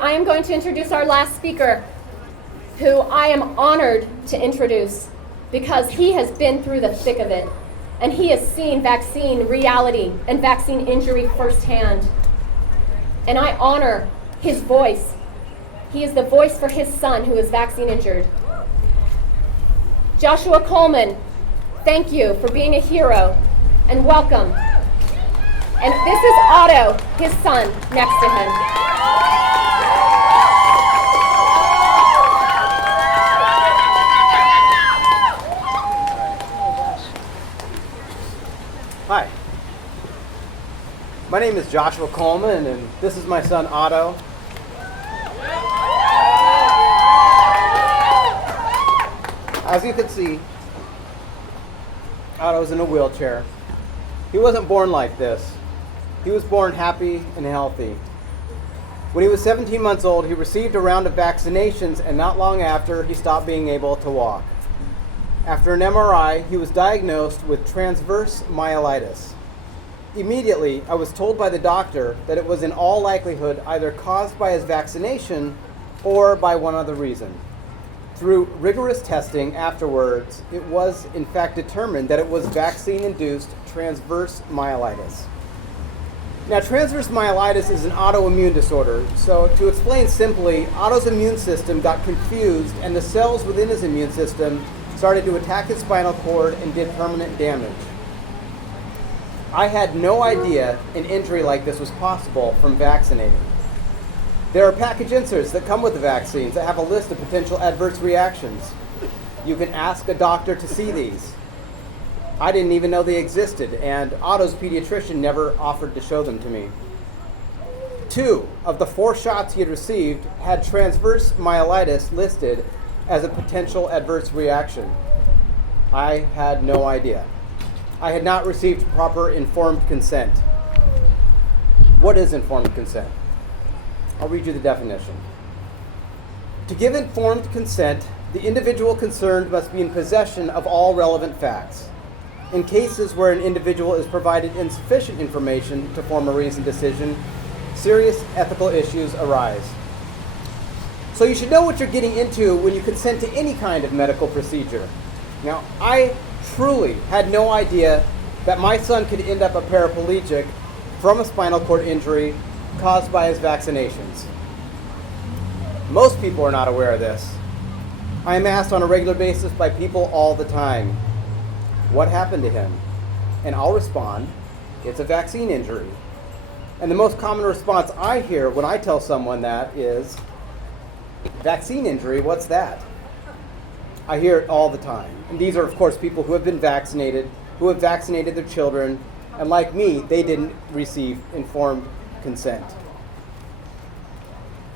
I am going to introduce our last speaker, who I am honored to introduce because he has been through the thick of it, and he has seen vaccine reality and vaccine injury firsthand. And I honor his voice. He is the voice for his son who is vaccine injured. Joshua Coleman, thank you for being a hero, and welcome. And this is Otto, his son, next to him. Hi, my name is Joshua Coleman, and this is my son Otto. As you can see, Otto's in a wheelchair. He wasn't born like this. He was born happy and healthy. When he was 17 months old, he received a round of vaccinations, and not long after, he stopped being able to walk. After an MRI, he was diagnosed with transverse myelitis. Immediately, I was told by the doctor that it was in all likelihood either caused by his vaccination or by one other reason. Through rigorous testing afterwards, it was in fact determined that it was vaccine-induced transverse myelitis. Now, transverse myelitis is an autoimmune disorder, so to explain simply, Otto's immune system got confused and the cells within his immune system started to attack his spinal cord and did permanent damage. I had no idea an injury like this was possible from vaccinating. There are package inserts that come with the vaccines that have a list of potential adverse reactions. You can ask a doctor to see these. I didn't even know they existed, and Otto's pediatrician never offered to show them to me. 2 of the 4 shots he had received had transverse myelitis listed as a potential adverse reaction. I had no idea. I had not received proper informed consent. What is informed consent? I'll read you the definition. To give informed consent, the individual concerned must be in possession of all relevant facts. In cases where an individual is provided insufficient information to form a reasoned decision, serious ethical issues arise. So you should know what you're getting into when you consent to any kind of medical procedure. Now, I truly had no idea that my son could end up a paraplegic from a spinal cord injury caused by his vaccinations. Most people are not aware of this. I am asked on a regular basis by people all the time, what happened to him? And I'll respond, it's a vaccine injury. And the most common response I hear when I tell someone that is, vaccine injury, what's that? I hear it all the time. And these are, of course, people who have been vaccinated, who have vaccinated their children, and like me, they didn't receive informed consent.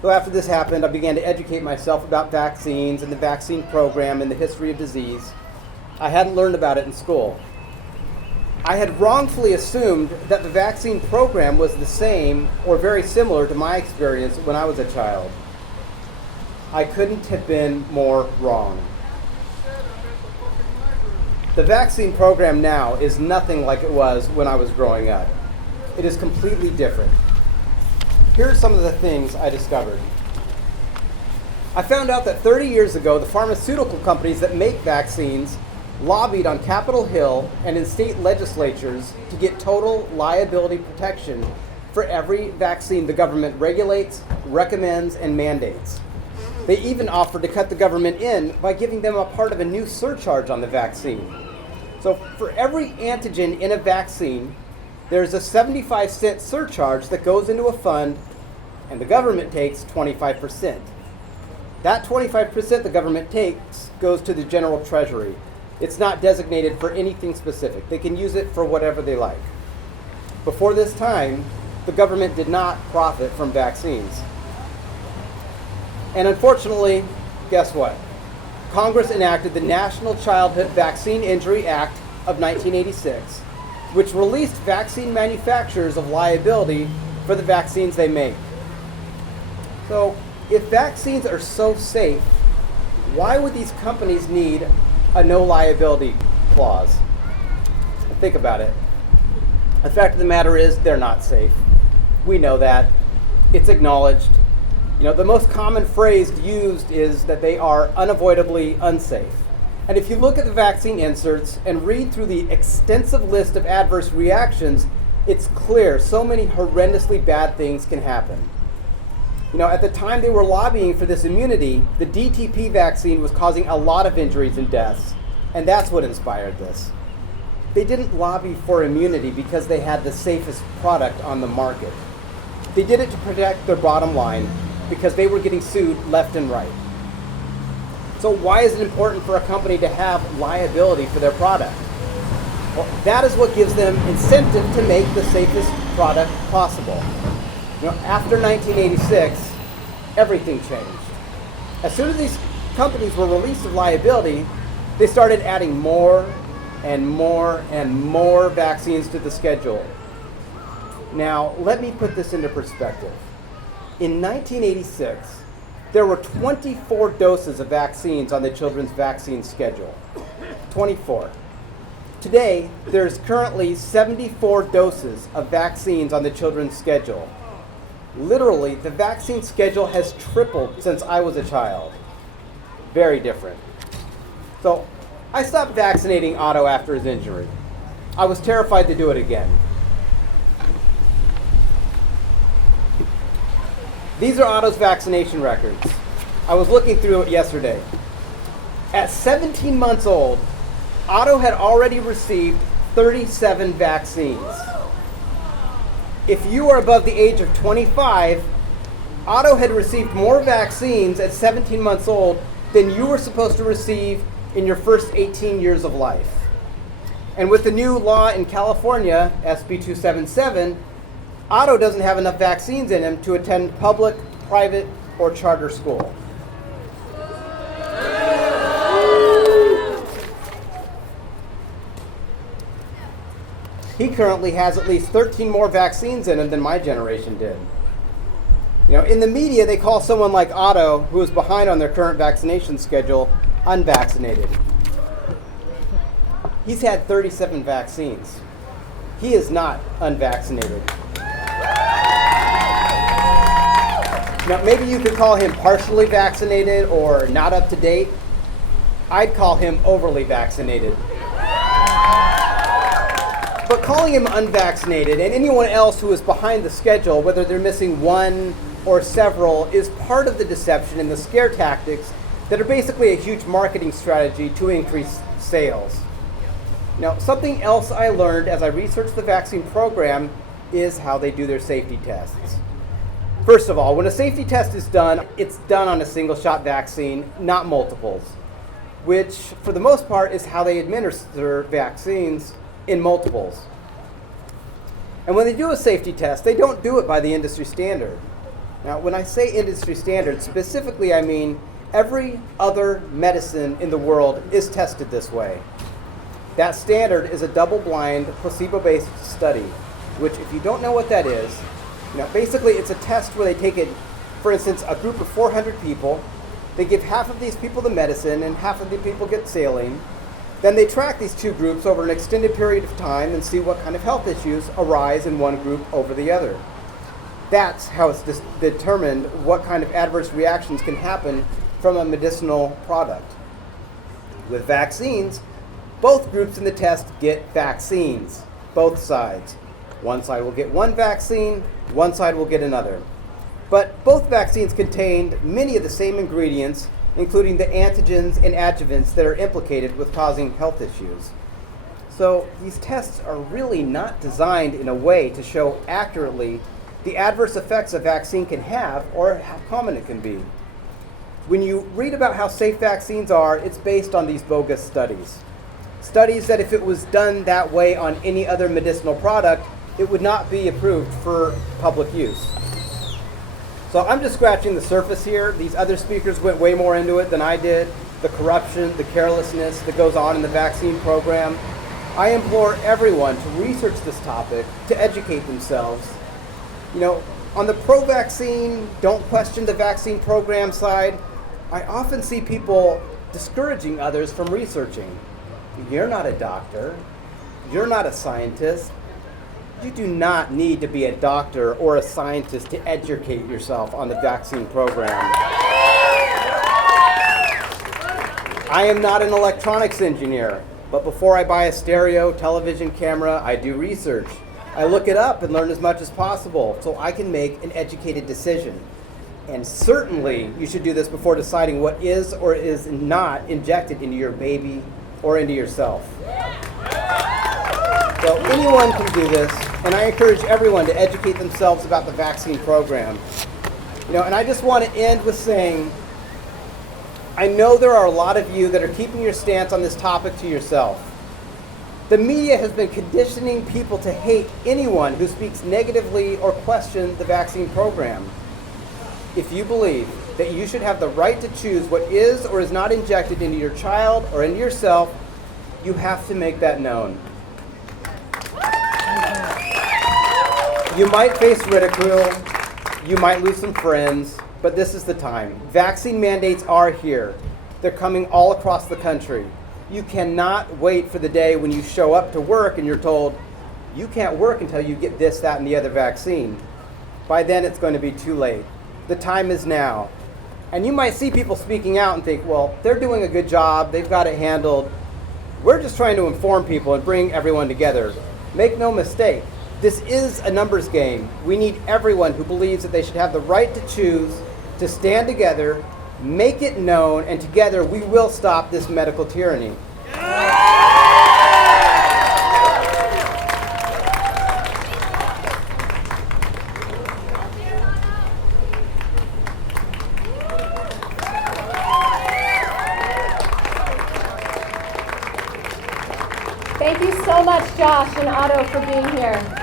So after this happened, I began to educate myself about vaccines and the vaccine program and the history of disease. I hadn't learned about it in school. I had wrongfully assumed that the vaccine program was the same or very similar to my experience when I was a child. I couldn't have been more wrong. The vaccine program now is nothing like it was when I was growing up. It is completely different. Here are some of the things I discovered. I found out that 30 years ago, the pharmaceutical companies that make vaccines lobbied on Capitol Hill and in state legislatures to get total liability protection for every vaccine the government regulates, recommends, and mandates. They even offered to cut the government in by giving them a part of a new surcharge on the vaccine. So for every antigen in a vaccine, there's a 75-cent surcharge that goes into a fund, and the government takes 25%. That 25% the government takes goes to the general treasury. It's not designated for anything specific. They can use it for whatever they like. Before this time, the government did not profit from vaccines. And unfortunately, guess what? Congress enacted the National Childhood Vaccine Injury Act of 1986, which released vaccine manufacturers of liability for the vaccines they make. So, if vaccines are so safe, why would these companies need a no liability clause? Think about it. The fact of the matter is, they're not safe. We know that. It's acknowledged. The most common phrase used is that they are unavoidably unsafe. And if you look at the vaccine inserts and read through the extensive list of adverse reactions, it's clear so many horrendously bad things can happen. At the time they were lobbying for this immunity, the DTP vaccine was causing a lot of injuries and deaths, and that's what inspired this. They didn't lobby for immunity because they had the safest product on the market. They did it to protect their bottom line because they were getting sued left and right. So why is it important for a company to have liability for their product? Well, that is what gives them incentive to make the safest product possible. After 1986, everything changed. As soon as these companies were released of liability, they started adding more and more and more vaccines to the schedule. Now, let me put this into perspective. In 1986, there were 24 doses of vaccines on the children's vaccine schedule. 24. Today, there's currently 74 doses of vaccines on the children's schedule. Literally, the vaccine schedule has tripled since I was a child. Very different. So, I stopped vaccinating Otto after his injury. I was terrified to do it again. These are Otto's vaccination records. I was looking through it yesterday. At 17 months old, Otto had already received 37 vaccines. If you are above the age of 25, Otto had received more vaccines at 17 months old than you were supposed to receive in your first 18 years of life. And with the new law in California, SB 277, Otto doesn't have enough vaccines in him to attend public, private, or charter school. He currently has at least 13 more vaccines in him than my generation did. In the media, they call someone like Otto, who is behind on their current vaccination schedule, unvaccinated. He's had 37 vaccines. He is not unvaccinated. Now, maybe you could call him partially vaccinated or not up to date. I'd call him overly vaccinated. But calling him unvaccinated and anyone else who is behind the schedule, whether they're missing one or several, is part of the deception and the scare tactics that are basically a huge marketing strategy to increase sales. Now, something else I learned as I researched the vaccine program is how they do their safety tests. First of all, when a safety test is done, it's done on a single shot vaccine, not multiples, which for the most part is how they administer vaccines in multiples. And when they do a safety test, they don't do it by the industry standard. Now, when I say industry standard, specifically I mean every other medicine in the world is tested this way. That standard is a double-blind, placebo-based study, which if you don't know what that is, basically it's a test where they take it, for instance, a group of 400 people, they give half of these people the medicine and half of the people get saline. Then they track these two groups over an extended period of time and see what kind of health issues arise in one group over the other. That's how it's determined what kind of adverse reactions can happen from a medicinal product. With vaccines, both groups in the test get vaccines, both sides. One side will get one vaccine, one side will get another. But both vaccines contained many of the same ingredients, including the antigens and adjuvants that are implicated with causing health issues. So these tests are really not designed in a way to show accurately the adverse effects a vaccine can have or how common it can be. When you read about how safe vaccines are, it's based on these bogus studies. Studies that if it was done that way on any other medicinal product, it would not be approved for public use. So I'm just scratching the surface here. These other speakers went way more into it than I did. The corruption, the carelessness that goes on in the vaccine program. I implore everyone to research this topic, to educate themselves. On the pro-vaccine, don't question the vaccine program side, I often see people discouraging others from researching. You're not a doctor. You're not a scientist. You do not need to be a doctor or a scientist to educate yourself on the vaccine program. I am not an electronics engineer, but before I buy a stereo television camera, I do research. I look it up and learn as much as possible so I can make an educated decision. And certainly you should do this before deciding what is or is not injected into your baby or into yourself. So anyone can do this, and I encourage everyone to educate themselves about the vaccine program. And I just want to end with saying, I know there are a lot of you that are keeping your stance on this topic to yourself. The media has been conditioning people to hate anyone who speaks negatively or questions the vaccine program. If you believe that you should have the right to choose what is or is not injected into your child or into yourself, you have to make that known. You might face ridicule, you might lose some friends, but this is the time. Vaccine mandates are here. They're coming all across the country. You cannot wait for the day when you show up to work and you're told, you can't work until you get this, that, and the other vaccine. By then it's going to be too late. The time is now. And you might see people speaking out and think, well, they're doing a good job, they've got it handled. We're just trying to inform people and bring everyone together. Make no mistake, this is a numbers game. We need everyone who believes that they should have the right to choose to stand together, make it known, and together we will stop this medical tyranny. Thank you so much, Josh and Otto, for being here.